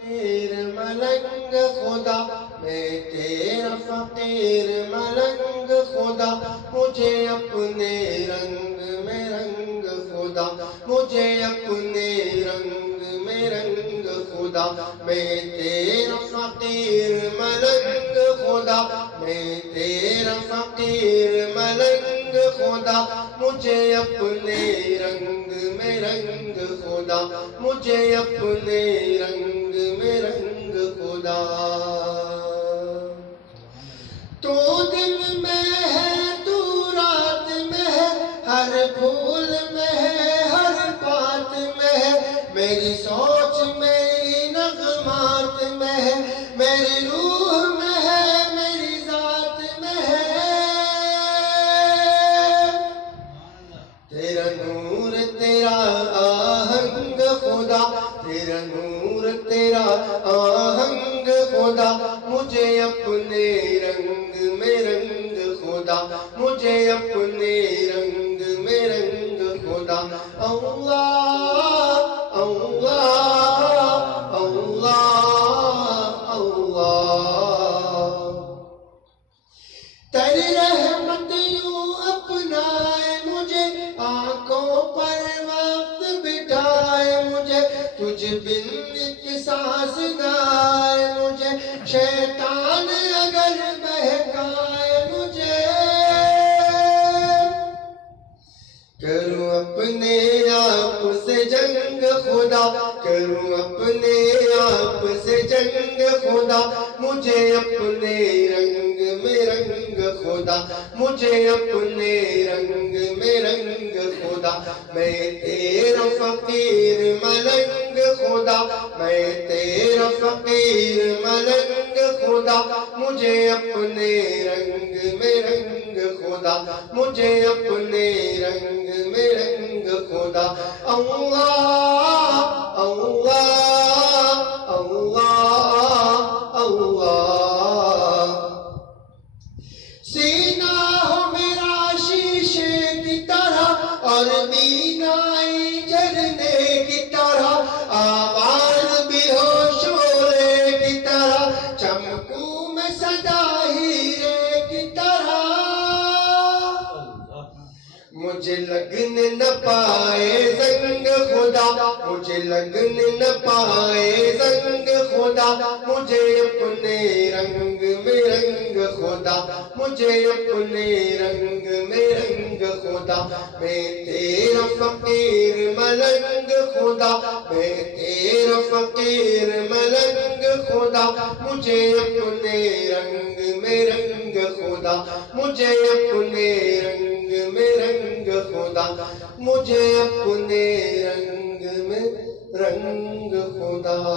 فقیر ملنگ خدا، میں تیرا فقیر ملنگ خدا، مجھے اپنے رنگ میں رنگ خدا، مجھے اپنے رنگ میں رنگ خدا، میں تیرا فقیر ملنگ خدا، میں تیرا فقیر ملنگ خدا، مجھے اپنے رنگ میں رنگ خدا، مجھے اپنے رنگ میں رنگ خدا۔ تو دن میں ہے تو رات میں ہے، ہر پھول میں ہے ہر بات میں ہے، میری سوچ میری نغمات میں ہے، میری روح میں ہے میری ذات میں ہے۔ تیرا نور تیرا آہنگ خدا، تیرا نور تیرا آہنگ خدا، مجھے اپنے رنگ میں رنگ خدا، مجھے اپنے رنگ میں رنگ خدا۔ اللہ اللہ اللہ اللہ، تیری رحمت یوں اپنائے مجھے، آنکھوں پر وقت بٹھائے مجھے، تجھ بن ایک سانس نہ آئے مجھے، شیطان اگر بہکائے مجھے، کروں اپنے آپ سے جنگ خدا، کروں اپنے آپ سے جنگ خدا، مجھے اپنے رنگ میں رنگ خدا، مجھے اپنے رنگ میں رنگ خدا۔ میں تیرا فقیر ملنگ خدا، میں تیرا فقیر ملنگ خدا، مجھے اپنے رنگ میں رنگ خدا، مجھے اپنے رنگ میں رنگ خدا۔ اللہ اللہ اللہ اللہ، سینہ ہو میرا شیشے کی طرح اور بینائی جلنے کی طرح، آواز بھی ہو شعلے کی طرح، چمکوں میں سدا ہیرے کی طرح، مجھے لگنے نہ پائے زنگ خدا، مجھے لگنے نہ پائے زنگ خدا، مجھے اپنے رنگ میں رنگ خدا، مجھے اپنے رنگ میں رنگ خدا۔ میں تیرا فقیر ملنگ خدا، میں تیرا فقیر ملنگ خدا، مجھے اپنے رنگ میں رنگ خدا، مجھے اپنے رنگ میں رنگ خدا، مجھے اپنے رنگ میں رنگ خدا۔